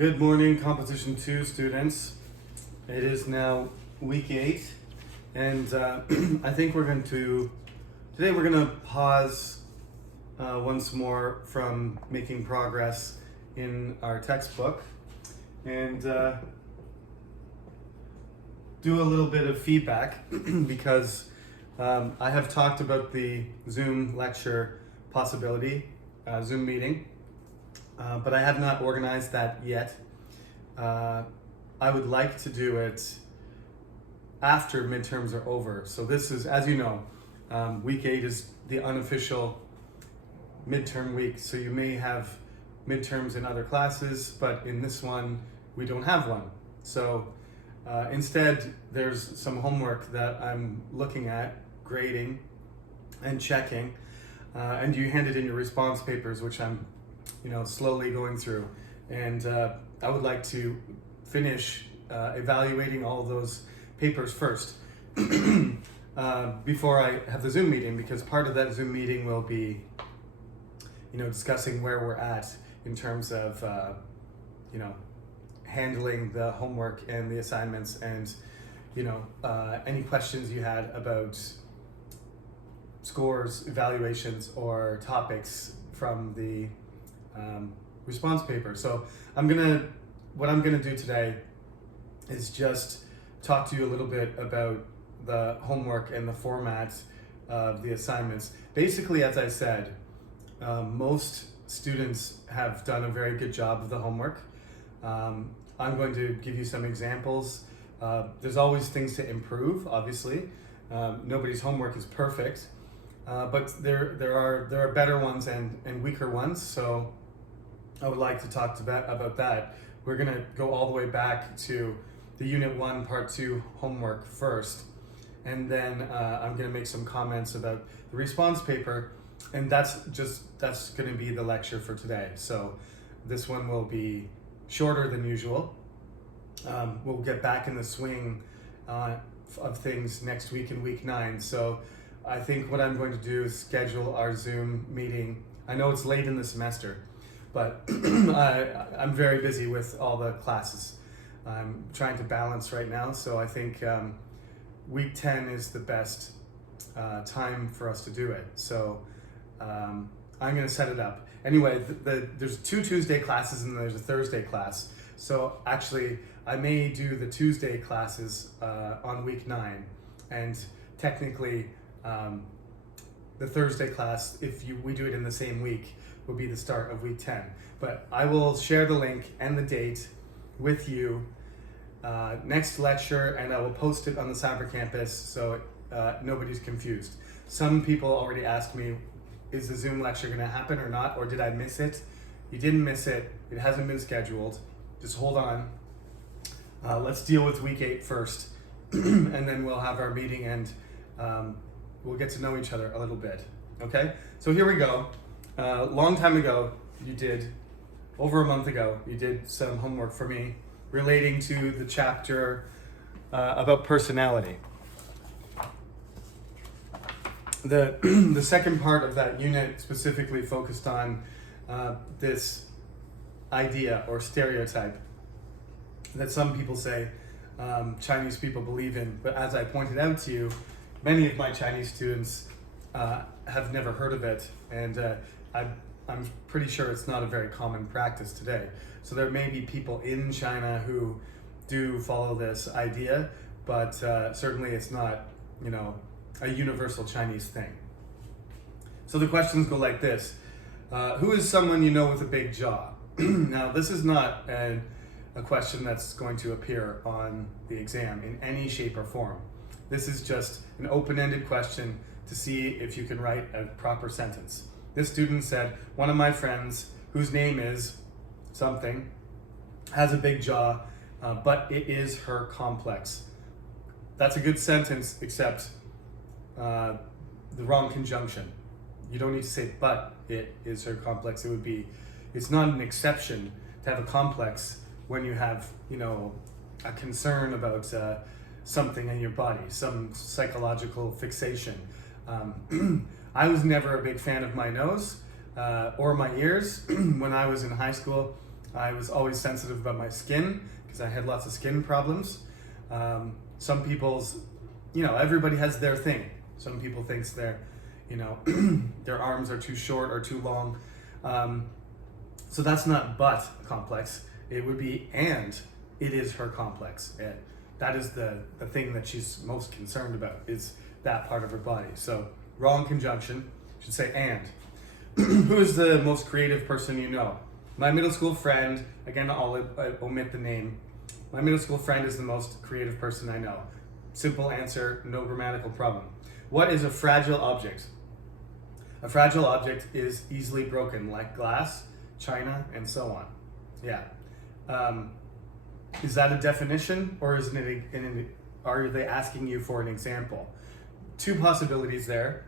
Good morning, Composition 2 students. It is now week 8, and I think today we're going to pause once more from making progress in our textbook and do a little bit of feedback because I have talked about the Zoom lecture possibility, Zoom meeting. But I have not organized that yet. I would like to do it after midterms are over. So this is, as you know, week 8 is the unofficial midterm week. So you may have midterms in other classes, but in this one, we don't have one. So instead, there's some homework that I'm looking at, grading and checking. And you handed in your response papers, which I'm slowly going through, and I would like to finish evaluating all those papers first before I have the Zoom meeting, because part of that Zoom meeting will be discussing where we're at in terms of handling the homework and the assignments, and any questions you had about scores, evaluations, or topics from the response paper. So what I'm gonna do today is just talk to you a little bit about the homework and the format of the assignments. Basically, as I said, most students have done a very good job of the homework. I'm going to give you some examples. There's always things to improve, obviously. Nobody's homework is perfect, but there are better ones and weaker ones. So I would like to talk about that. We're going to go all the way back to the Unit 1, Part 2 homework first, and then I'm going to make some comments about the response paper, and that's going to be the lecture for today. So this one will be shorter than usual. We'll get back in the swing of things next week in week 9. So I think what I'm going to do is schedule our Zoom meeting. I know it's late in the semester, but I'm very busy with all the classes. I'm trying to balance right now, so I think week 10 is the best time for us to do it. So I'm going to set it up. Anyway, there's 2 Tuesday classes and there's a Thursday class. So actually, I may do the Tuesday classes on week 9, and technically the Thursday class, if we do it in the same week, will be the start of week 10. But I will share the link and the date with you next lecture, and I will post it on the Cyber Campus so nobody's confused. Some people already asked me, is the Zoom lecture going to happen or not, or did I miss it? You didn't miss it. It hasn't been scheduled. Just hold on. Let's deal with week 8 first, and then we'll have our meeting, and we'll get to know each other a little bit. Okay? So here we go. Long time ago, over a month ago, you did some homework for me relating to the chapter about personality. The second part of that unit specifically focused on this idea or stereotype that some people say Chinese people believe in, but as I pointed out to you, many of my Chinese students have never heard of it, and I'm pretty sure it's not a very common practice today. So there may be people in China who do follow this idea, but certainly it's not, a universal Chinese thing. So the questions go like this. Who is someone you know with a big jaw? Now, this is not a question that's going to appear on the exam in any shape or form. This is just an open-ended question to see if you can write a proper sentence. This student said, one of my friends, whose name is something, has a big jaw, but it is her complex. That's a good sentence, except the wrong conjunction. You don't need to say, but it is her complex. It's not an exception to have a complex when you have, a concern about something in your body, some psychological fixation. I was never a big fan of my nose or my ears. When I was in high school, I was always sensitive about my skin because I had lots of skin problems. Some people's, everybody has their thing. Some people thinks their arms are too short or too long. So that's not but complex. It would be and it is her complex. And that is the thing that she's most concerned about, is that part of her body. So wrong conjunction, should say and. Who is the most creative person you know? My middle school friend, again, I'll omit the name. My middle school friend is the most creative person I know. Simple answer, no grammatical problem. What is a fragile object? A fragile object is easily broken, like glass, china, and so on. Yeah. Is that a definition, or is it are they asking you for an example? Two possibilities there.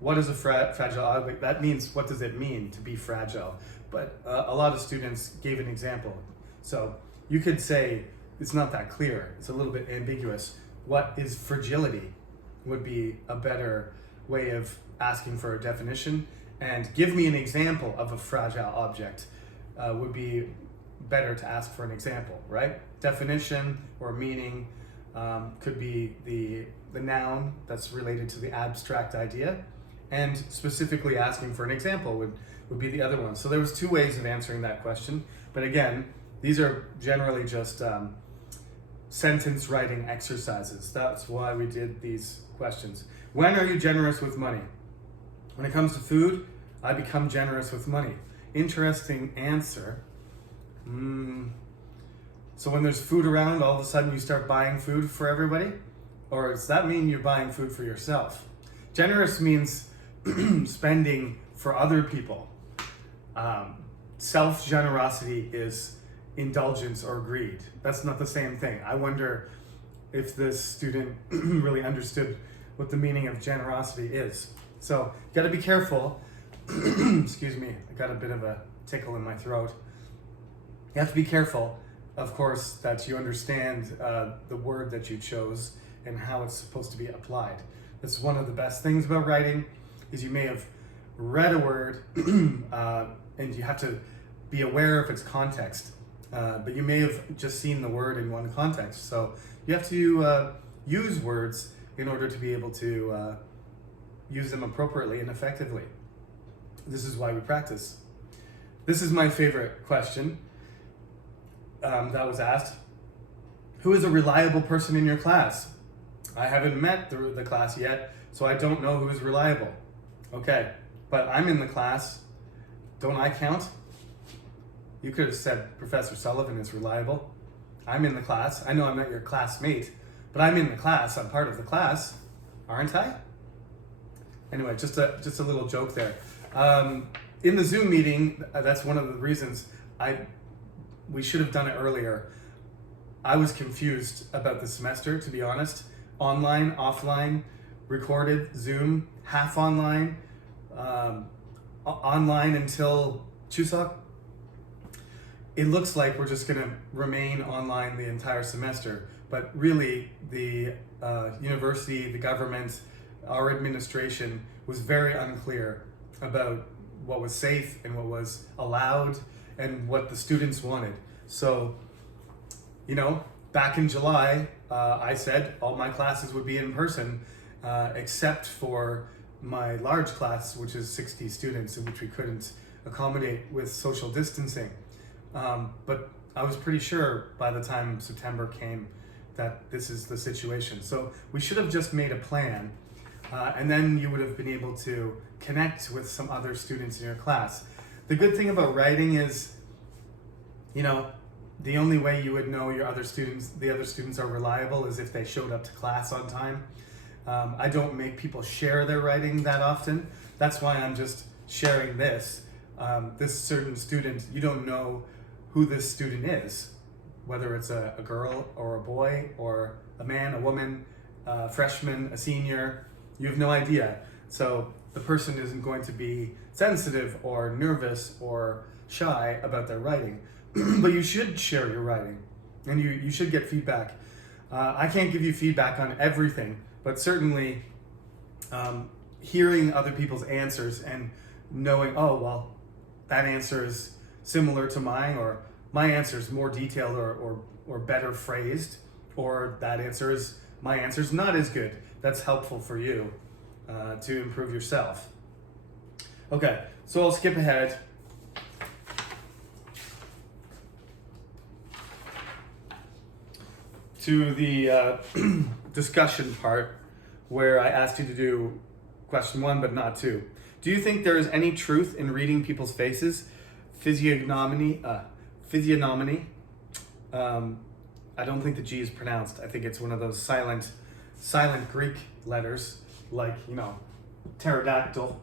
What is a fragile object? That means, what does it mean to be fragile? But a lot of students gave an example. So you could say it's not that clear. It's a little bit ambiguous. What is fragility would be a better way of asking for a definition. And give me an example of a fragile object would be better to ask for an example, right? Definition or meaning could be the noun that's related to the abstract idea, and specifically asking for an example would be the other one. So there was two ways of answering that question, but again, these are generally just sentence writing exercises. That's why we did these questions. When are you generous with money? When it comes to food, I become generous with money. Interesting answer. So when there's food around, all of a sudden you start buying food for everybody? Or does that mean you're buying food for yourself? Generous means spending for other people. Self-generosity is indulgence or greed. That's not the same thing. I wonder if this student really understood what the meaning of generosity is. So, you gotta be careful. Excuse me, I got a bit of a tickle in my throat. You have to be careful, of course, that you understand the word that you chose and how it's supposed to be applied. That's one of the best things about writing, is you may have read a word and you have to be aware of its context. But you may have just seen the word in one context. So you have to use words in order to be able to use them appropriately and effectively. This is why we practice. This is my favorite question that was asked. Who is a reliable person in your class? I haven't met the class yet, so I don't know who is reliable. Okay, but I'm in the class. Don't I count? You could have said Professor Sullivan is reliable. I'm in the class. I know I'm not your classmate, but I'm in the class. I'm part of the class, aren't I? Anyway, just a little joke there. In the Zoom meeting, that's one of the reasons we should have done it earlier. I was confused about the semester, to be honest. Online, offline, recorded, Zoom, half online, online until Chuseok. It looks like we're just going to remain online the entire semester, but really the university, the government, our administration was very unclear about what was safe and what was allowed and what the students wanted. So, back in July, I said all my classes would be in person, except for my large class, which is 60 students, in which we couldn't accommodate with social distancing. But I was pretty sure by the time September came that this is the situation. So we should have just made a plan, and then you would have been able to connect with some other students in your class. The good thing about writing is, the only way you would know the other students are reliable is if they showed up to class on time. I don't make people share their writing that often. That's why I'm just sharing this. This certain student, you don't know who this student is, whether it's a girl or a boy or a man, a woman, a freshman, a senior. You have no idea. So the person isn't going to be sensitive or nervous or shy about their writing. But you should share your writing, and you should get feedback. I can't give you feedback on everything, but certainly hearing other people's answers and knowing, oh, well, that answer is similar to mine, or my answer is more detailed or better phrased, or my answer is not as good. That's helpful for you to improve yourself. Okay, so I'll skip ahead. To the discussion part, where I asked you to do question 1 but not 2. Do you think there is any truth in reading people's faces? Physiognomy. I don't think the G is pronounced. I think it's one of those silent Greek letters, like, pterodactyl.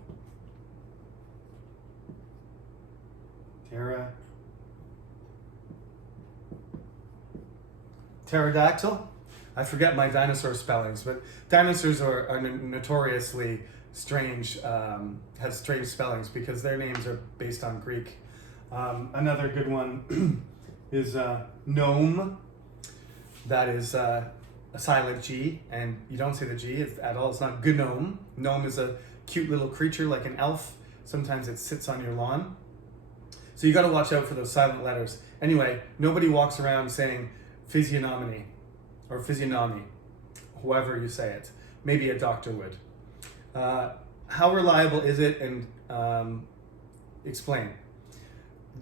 Pterodactyl? I forget my dinosaur spellings, but dinosaurs are notoriously strange, have strange spellings because their names are based on Greek. Another good one is gnome. That is a silent G, and you don't say the G at all. It's not gnome. Gnome is a cute little creature like an elf. Sometimes it sits on your lawn. So you got to watch out for those silent letters. Anyway, nobody walks around saying physiognomy or physiognomy, however you say it. Maybe a doctor would. How reliable is it? And explain.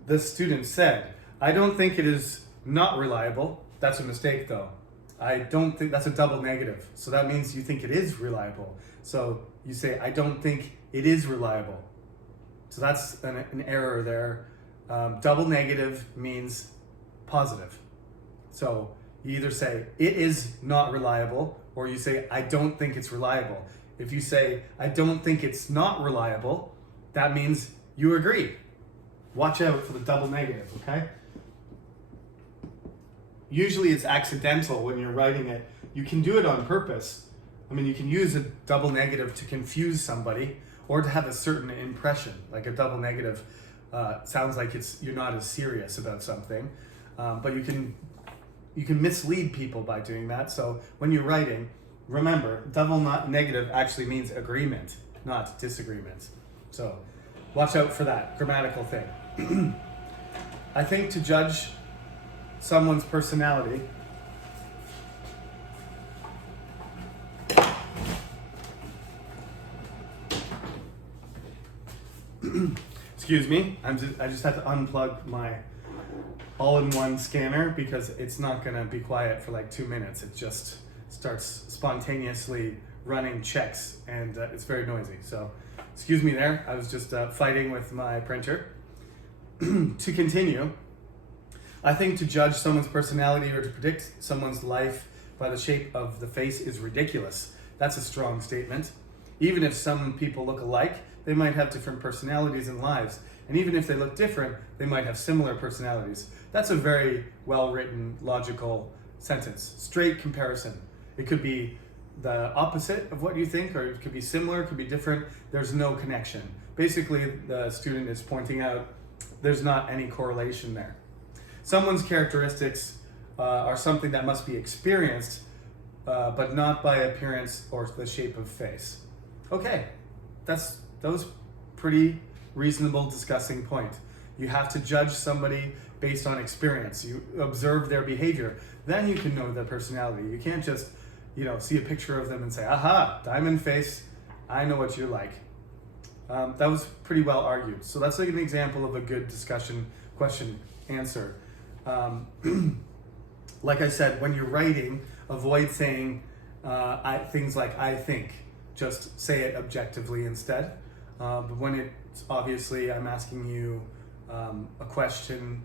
The student said, I don't think it is not reliable. That's a mistake though. I don't think that's a double negative. So that means you think it is reliable. So you say, I don't think it is reliable. So that's an error there. Double negative means positive. So you either say, it is not reliable, or you say, I don't think it's reliable. If you say, I don't think it's not reliable, that means you agree. Watch out for the double negative, okay? Usually it's accidental when you're writing it. You can do it on purpose. I mean, you can use a double negative to confuse somebody or to have a certain impression. Like a double negative sounds like you're not as serious about something, but you can mislead people by doing that. So when you're writing, remember, double negative actually means agreement, not disagreement. So watch out for that grammatical thing. I think to judge someone's personality, excuse me, I just had to unplug my all-in-one scanner because it's not gonna be quiet for like 2 minutes. It just starts spontaneously running checks, and it's very noisy. So excuse me there, I was just fighting with my printer. To continue, I think to judge someone's personality or to predict someone's life by the shape of the face is ridiculous. That's a strong statement. Even if some people look alike, they might have different personalities and lives. And even if they look different, they might have similar personalities. That's a very well-written, logical sentence. Straight comparison. It could be the opposite of what you think, or it could be similar, it could be different. There's no connection. Basically, the student is pointing out there's not any correlation there. Someone's characteristics are something that must be experienced, but not by appearance or the shape of face. Okay, that was pretty reasonable discussing point. You have to judge somebody based on experience. You observe their behavior, then you can know their personality. You can't just, see a picture of them and say, aha, diamond face, I know what you're like. That was pretty well argued. So that's like an example of a good discussion question answer. Like I said, when you're writing, avoid saying things like I think. Just say it objectively instead. But when it's obviously I'm asking you a question,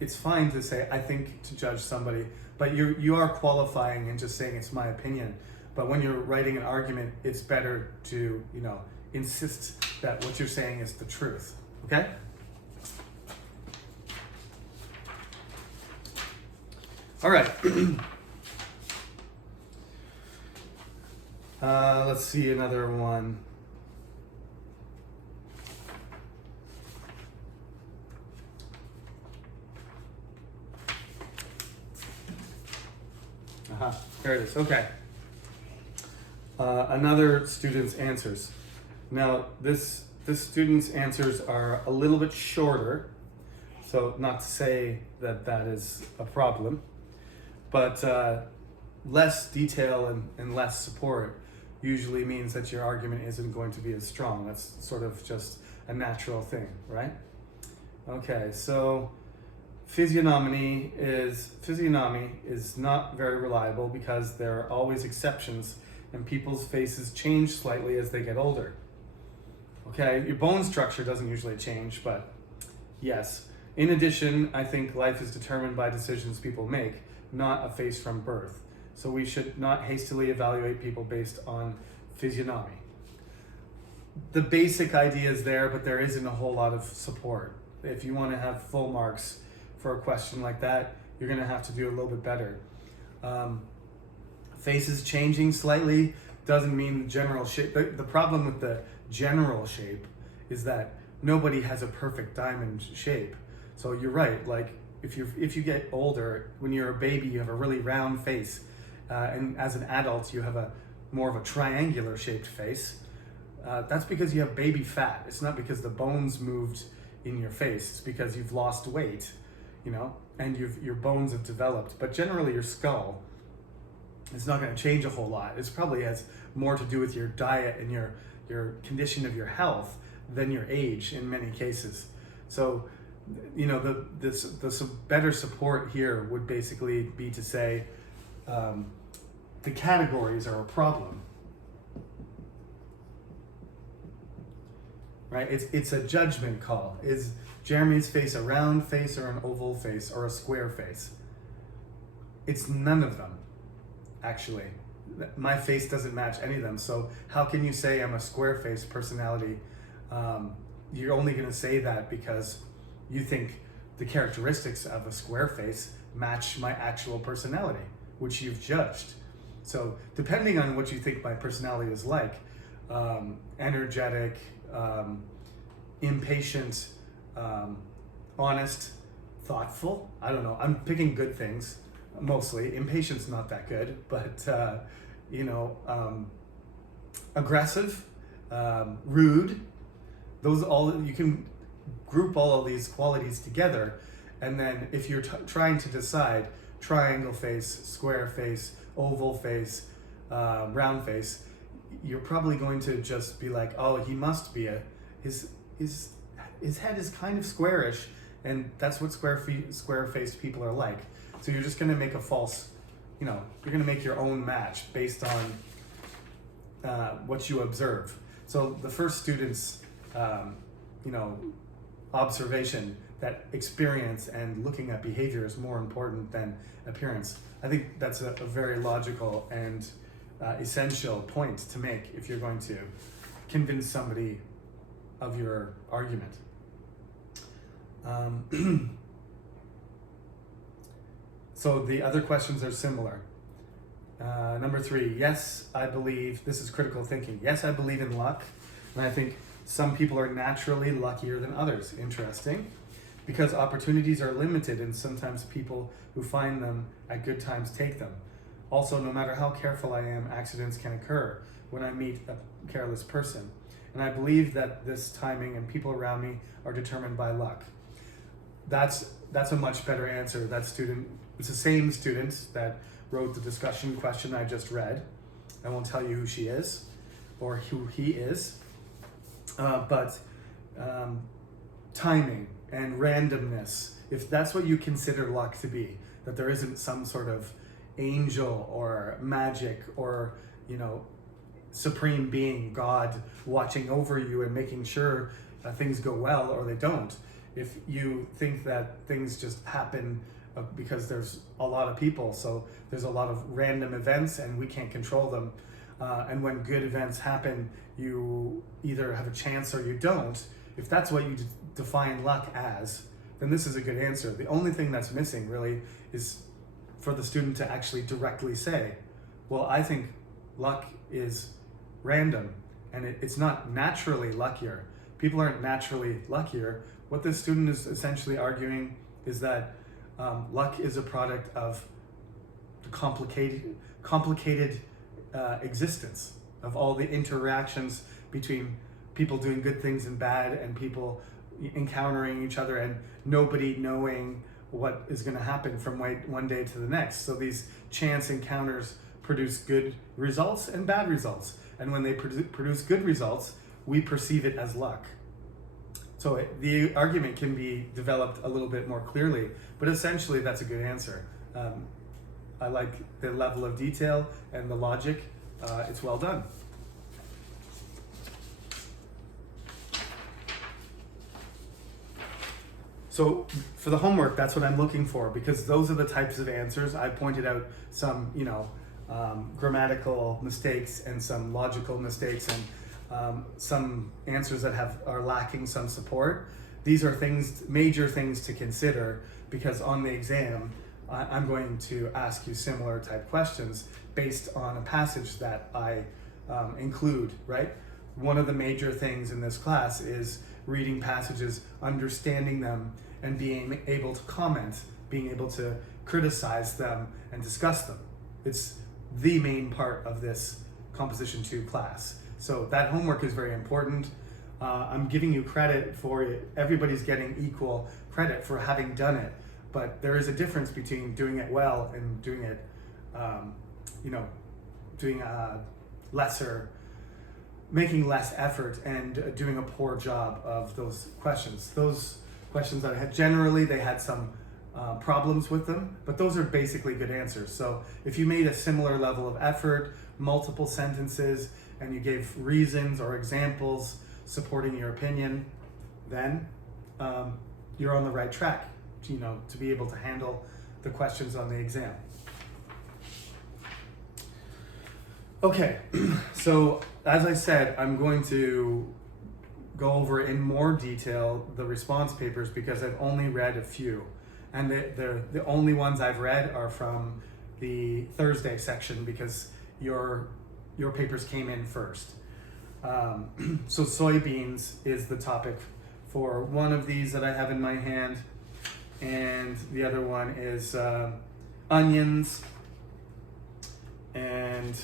it's fine to say I think to judge somebody, but you are qualifying and just saying it's my opinion. But when you're writing an argument, it's better to insist that what you're saying is the truth. Okay? All right. Let's see another one. There it is. Okay. Another student's answers. Now, this student's answers are a little bit shorter, So not to say that that is a problem, but less detail and less support usually means that your argument isn't going to be as strong. That's sort of just a natural thing, right? Okay, so physiognomy is not very reliable because there are always exceptions, and people's faces change slightly as they get older. Okay, your bone structure doesn't usually change, but yes. In addition, I think life is determined by decisions people make, not a face from birth. So we should not hastily evaluate people based on physiognomy. The basic idea is there, but there isn't a whole lot of support. If you want to have full marks for a question like that, you're going to have to do a little bit better. Faces changing slightly doesn't mean the general shape. The problem with the general shape is that nobody has a perfect diamond shape. So you're right, like if you get older, when you're a baby, you have a really round face. And as an adult, you have more of a triangular shaped face. That's because you have baby fat. It's not because the bones moved in your face. It's because you've lost weight, and your bones have developed. But generally, your skull is not going to change a whole lot. It probably has more to do with your diet and your condition of your health than your age in many cases. So, the better support here would basically be to say the categories are a problem. Right? It's a judgment call. Is Jeremy's face a round face or an oval face or a square face? It's none of them, actually. My face doesn't match any of them. So how can you say I'm a square face personality? You're only going to say that because you think the characteristics of a square face match my actual personality, which you've judged. So depending on what you think my personality is like, energetic, impatient, honest, thoughtful. I don't know. I'm picking good things mostly. Impatience not that good, but aggressive, rude. Those all you can group all of these qualities together, and then if you're trying to decide triangle face, square face, oval face, round face, you're probably going to just be like, oh, he must be his head is kind of squarish, and that's what square-faced people are like. So you're just going to make a false, you're going to make your own match based on what you observe. So the first student's, observation that experience and looking at behavior is more important than appearance. I think that's a very logical and essential point to make if you're going to convince somebody of your argument. So the other questions are similar. Number 3, yes, I believe, this is critical thinking. Yes, I believe in luck, and I think some people are naturally luckier than others. Interesting. Because opportunities are limited, and sometimes people who find them at good times take them. Also, no matter how careful I am, accidents can occur when I meet a careless person. And I believe that this timing and people around me are determined by luck. That's a much better answer. That student, it's the same student that wrote the discussion question I just read. I won't tell you who she is or who he is. But timing and randomness, if that's what you consider luck to be, that there isn't some sort of angel or magic or, supreme being, God, watching over you and making sure things go well or they don't. If you think that things just happen because there's a lot of people, so there's a lot of random events and we can't control them. And when good events happen, you either have a chance or you don't. If that's what you define luck as, then this is a good answer. The only thing that's missing really is for the student to actually directly say, well, I think luck is random and it's not naturally luckier. People aren't naturally luckier. What this student is essentially arguing is that luck is a product of the complicated existence of all the interactions between people doing good things and bad and people encountering each other and nobody knowing what is going to happen from one day to the next. So these chance encounters produce good results and bad results. And when they produce good results, we perceive it as luck. So the argument can be developed a little bit more clearly, but essentially that's a good answer. I like the level of detail and the logic. It's well done. So for the homework, that's what I'm looking for, because those are the types of answers. I pointed out some, grammatical mistakes and some logical mistakes and some answers that are lacking some support. These are major things to consider, because on the exam, I'm going to ask you similar type questions based on a passage that I include, right? One of the major things in this class is reading passages, understanding them, and being able to comment, being able to criticize them and discuss them. It's the main part of this Composition 2 class. So that homework is very important. I'm giving you credit for it. Everybody's getting equal credit for having done it, but there is a difference between doing it well and doing it, making less effort and doing a poor job of those questions. Those questions that I had, generally they had some problems with them, but those are basically good answers. So if you made a similar level of effort, multiple sentences, and you gave reasons or examples supporting your opinion, then you're on the right track, to be able to handle the questions on the exam. Okay, so as I said, I'm going to go over in more detail the response papers because I've only read a few. And the only ones I've read are from the Thursday section because your papers came in first. So soybeans is the topic for one of these that I have in my hand. And the other one is onions. And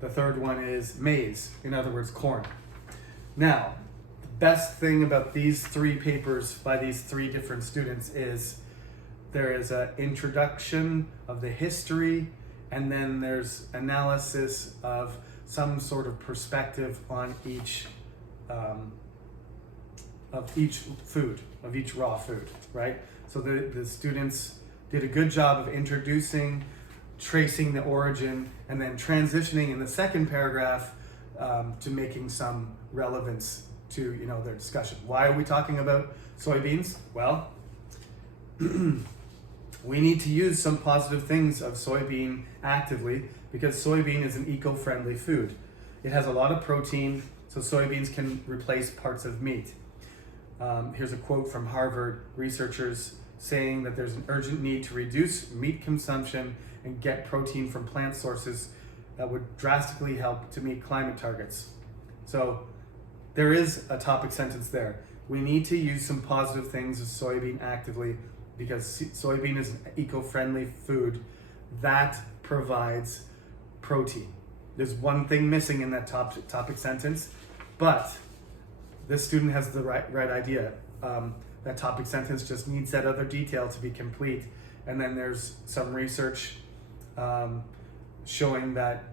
the third one is maize, in other words, corn. Now, the best thing about these three papers by these three different students is there is an introduction of the history, and then there's analysis of some sort of perspective on each food, of each raw food, right? So the students did a good job of introducing, tracing the origin, and then transitioning in the second paragraph to making some relevance to their discussion. Why are we talking about soybeans? Well, we need to use some positive things of soybean actively because soybean is an eco-friendly food. It has a lot of protein, so soybeans can replace parts of meat. Here's a quote from Harvard researchers saying that there's an urgent need to reduce meat consumption and get protein from plant sources that would drastically help to meet climate targets. So there is a topic sentence there. We need to use some positive things of soybean actively because soybean is an eco-friendly food that provides protein. There's one thing missing in that topic sentence, but this student has the right idea. That topic sentence just needs that other detail to be complete. And then there's some research showing that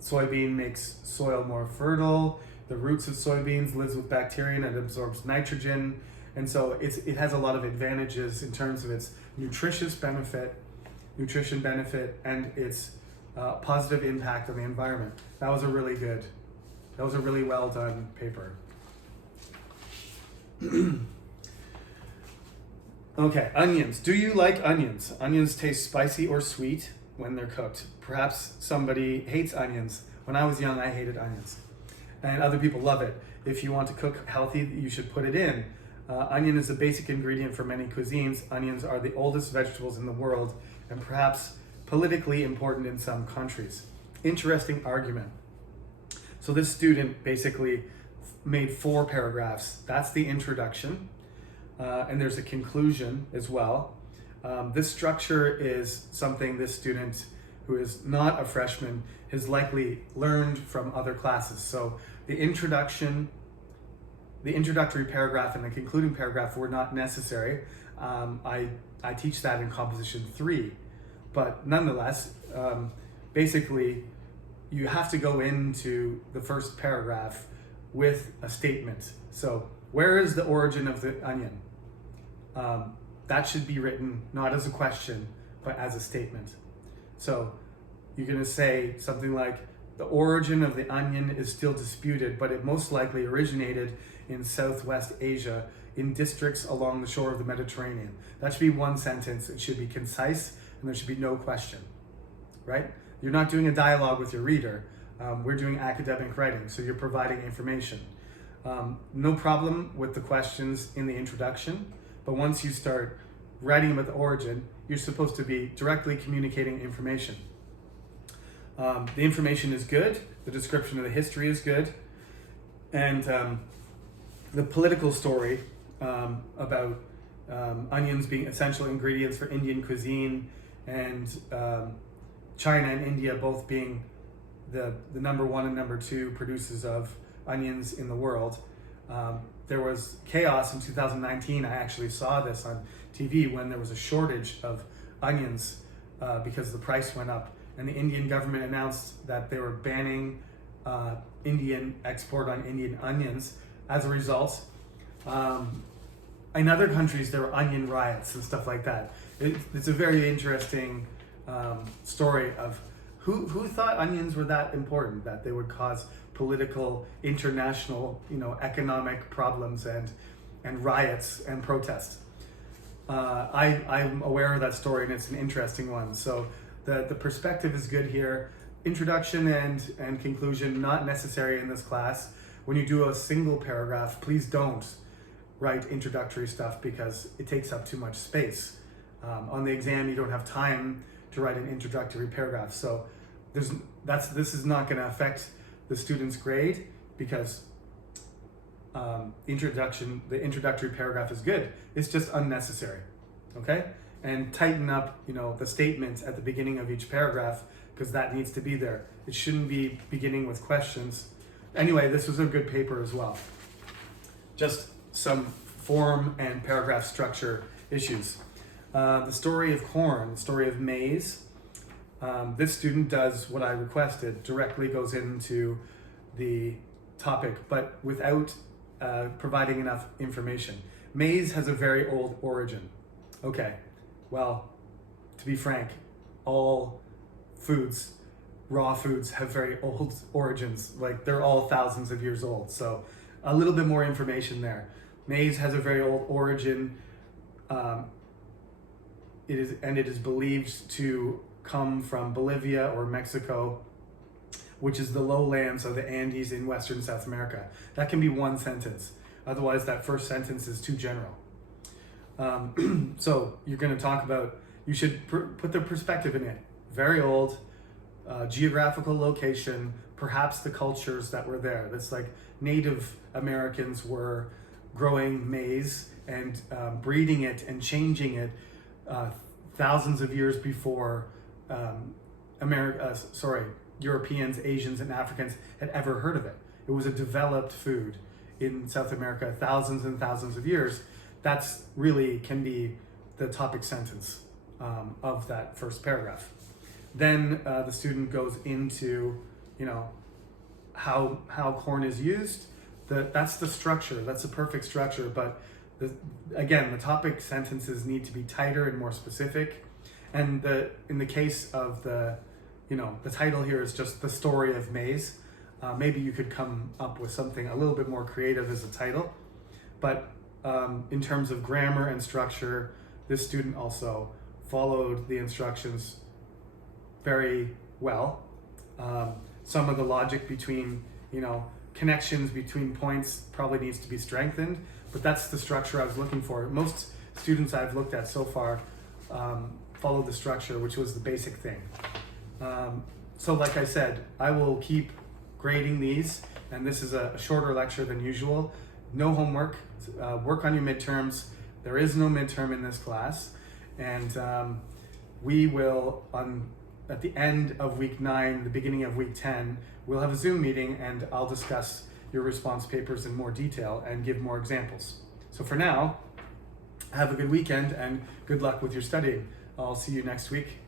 soybean makes soil more fertile. The roots of soybeans lives with bacteria and it absorbs nitrogen. And so it has a lot of advantages in terms of its nutrition benefit, and its positive impact on the environment. That was a really well done paper. Okay, onions. Do you like onions? Onions taste spicy or sweet when they're cooked. Perhaps somebody hates onions. When I was young, I hated onions. And other people love it. If you want to cook healthy, you should put it in. Onion is a basic ingredient for many cuisines. Onions are the oldest vegetables in the world and perhaps politically important in some countries. Interesting argument. So this student basically made 4 paragraphs. That's the introduction. And there's a conclusion as well. This structure is something this student, who is not a freshman, has likely learned from other classes. So the introduction, the introductory paragraph and the concluding paragraph were not necessary. I teach that in composition 3, but nonetheless, basically, you have to go into the first paragraph with a statement. So, where is the origin of the onion? That should be written not as a question, but as a statement. So, you're going to say something like, the origin of the onion is still disputed, but it most likely originated in Southwest Asia in districts along the shore of the Mediterranean. That should be one sentence. It should be concise, and there should be no question, right? You're not doing a dialogue with your reader. We're doing academic writing, so you're providing information. No problem with the questions in the introduction, but once you start writing about the origin, you're supposed to be directly communicating information. The information is good, the description of the history is good, and the political story about onions being essential ingredients for Indian cuisine, and China and India both being the number 1 and number 2 producers of onions in the world. There was chaos in 2019. I actually saw this on TV when there was a shortage of onions because the price went up, and the Indian government announced that they were banning Indian export on Indian onions. As a result, in other countries there were onion riots and stuff like that. It's a very interesting story of who thought onions were that important, that they would cause political, international, economic problems and riots and protests. I'm aware of that story, and it's an interesting one. So the perspective is good here. Introduction and conclusion, not necessary in this class. When you do a single paragraph, please don't write introductory stuff because it takes up too much space. On the exam, you don't have time to write an introductory paragraph. So this is not going to affect the student's grade because the introductory paragraph is good. It's just unnecessary, okay? And tighten up, the statements at the beginning of each paragraph because that needs to be there. It shouldn't be beginning with questions. Anyway, this was a good paper as well. Just some form and paragraph structure issues. The story of corn, the story of maize. This student does what I requested, directly goes into the topic, but without providing enough information. Maize has a very old origin. Okay, well, to be frank, all foods, raw foods, have very old origins. Like, they're all thousands of years old. So a little bit more information there. Maize has a very old origin. It is believed to come from Bolivia or Mexico, which is the lowlands of the Andes in Western South America. That can be one sentence. Otherwise, that first sentence is too general. So you're going to talk about, you should put the perspective in it. Very old, geographical location, perhaps the cultures that were there. That's like Native Americans were growing maize and breeding it and changing it thousands of years before Europeans, Asians, and Africans had ever heard of it. It was a developed food in South America thousands and thousands of years. That's really can be the topic sentence of that first paragraph. Then the student goes into, how corn is used. That's the structure. That's a perfect structure. But again, the topic sentences need to be tighter and more specific. And in the case of the title here is just the story of maize. Maybe you could come up with something a little bit more creative as a title. But in terms of grammar and structure, this student also followed the instructions very well. Some of the logic between, connections between points probably needs to be strengthened, but that's the structure I was looking for. Most students I've looked at so far followed the structure, which was the basic thing. So like I said, I will keep grading these, and this is a shorter lecture than usual. No homework, work on your midterms. There is no midterm in this class, and we will, at the end of week 9, the beginning of week 10, we'll have a Zoom meeting, and I'll discuss your response papers in more detail and give more examples. So for now, have a good weekend and good luck with your studying. I'll see you next week.